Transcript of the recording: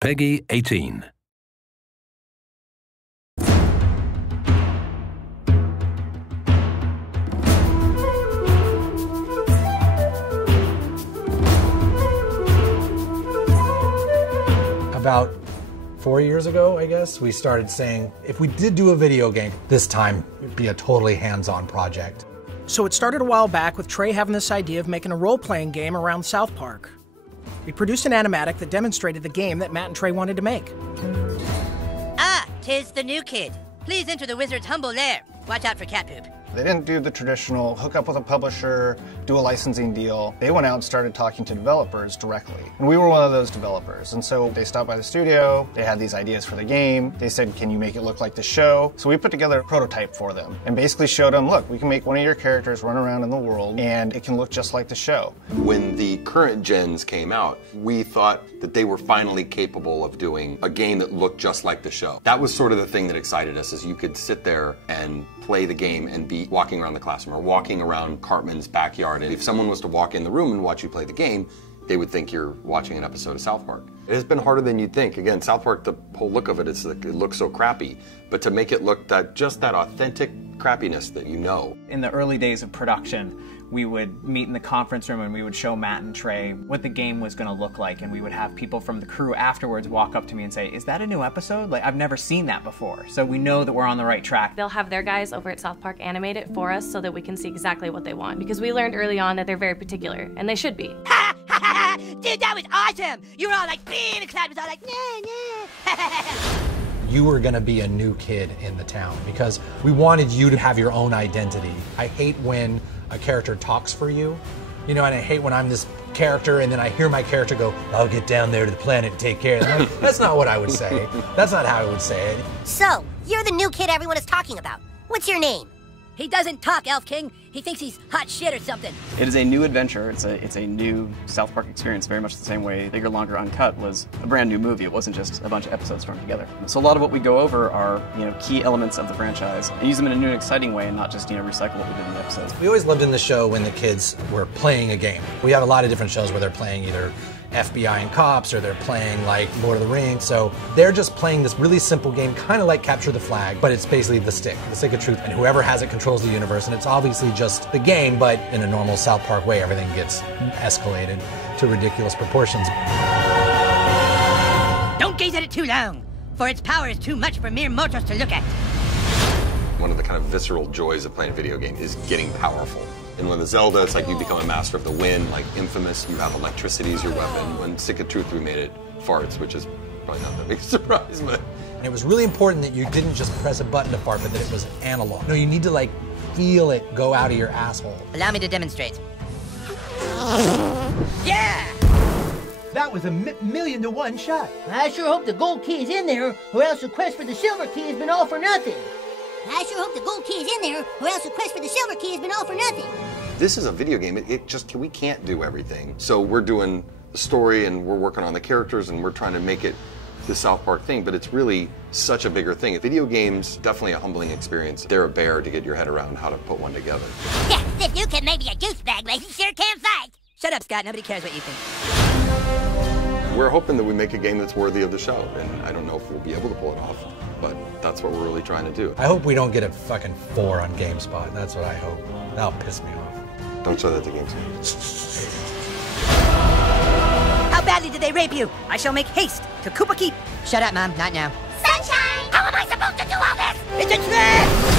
Peggy 18. About 4 years ago, I guess, we started saying, if we did do a video game, this time it'd be a totally hands-on project. So it started a while back with Trey having this idea of making a role-playing game around South Park. We produced an animatic that demonstrated the game that Matt and Trey wanted to make. Ah, 'tis the new kid. Please enter the wizard's humble lair. Watch out for cat poop. They didn't do the traditional hook up with a publisher, do a licensing deal. They went out and started talking to developers directly. And we were one of those developers. And so they stopped by the studio, they had these ideas for the game. They said, can you make it look like the show? So we put together a prototype for them and basically showed them, look, we can make one of your characters run around in the world and it can look just like the show. When the current gens came out, we thought that they were finally capable of doing a game that looked just like the show. That was sort of the thing that excited us, is you could sit there and play the game and be walking around the classroom or walking around Cartman's backyard. And if someone was to walk in the room and watch you play the game, they would think you're watching an episode of South Park. It has been harder than you'd think. Again, South Park, the whole look of it is like, it looks so crappy, but to make it look just that authentic crappiness that you know. In the early days of production, we would meet in the conference room and we would show Matt and Trey what the game was going to look like, and we would have people from the crew afterwards walk up to me and say, is that a new episode? Like, I've never seen that before. So we know that we're on the right track. They'll have their guys over at South Park animate it for us so that we can see exactly what they want, because we learned early on that they're very particular, and they should be. Ha ha ha! Dude, that was awesome! You were all like, and the crowd was all like, nah. You were gonna be a new kid in the town because we wanted you to have your own identity. I hate when a character talks for you, you know, and I hate when I'm this character and then I hear my character go, I'll get down there to the planet and take care of them. That's not what I would say. That's not how I would say it. So, you're the new kid everyone is talking about. What's your name? He doesn't talk, Elf King. He thinks he's hot shit or something. It is a new adventure. It's a new South Park experience, very much the same way Bigger, Longer, Uncut was a brand new movie. It wasn't just a bunch of episodes thrown together. So a lot of what we go over are, key elements of the franchise and use them in a new and exciting way and not just, recycle what we did in the episodes. We always loved in the show when the kids were playing a game. We have a lot of different shows where they're playing either FBI and cops, or they're playing like Lord of the Rings. So they're just playing this really simple game, kind of like Capture the Flag, but it's basically the stick of truth, and whoever has it controls the universe, and it's obviously just the game, but in a normal South Park way, everything gets escalated to ridiculous proportions. Don't gaze at it too long, for its power is too much for mere mortals to look at. One of the kind of visceral joys of playing a video game is getting powerful. And when the Zelda, it's like you become a master of the wind, like Infamous, you have electricity as your weapon. When Stick of Truth, we made it farts, which is probably not that big a surprise, but... And it was really important that you didn't just press a button to fart, but that it was analog. No, you need to like feel it go out of your asshole. Allow me to demonstrate. Yeah! That was a million to one shot. I sure hope the gold key is in there, or else the quest for the silver key has been all for nothing. I sure hope the gold key is in there, or else the quest for the silver key has been all for nothing. This is a video game. We can't do everything. So we're doing the story and we're working on the characters and we're trying to make it the South Park thing, but it's really such a bigger thing. Video games, definitely a humbling experience. They're a bear to get your head around how to put one together. Yeah, if you can make me a douchebag, like he sure can fight. Shut up, Scott. Nobody cares what you think. We're hoping that we make a game that's worthy of the show, and I don't know if we'll be able to pull it off, but that's what we're really trying to do. I hope we don't get a fucking 4 on GameSpot. That's what I hope. That'll piss me off. Don't show that to GameSpot. How badly did they rape you? I shall make haste to Koopa Keep. Shut up, Mom. Not now. Sunshine! How am I supposed to do all this? It's a trick!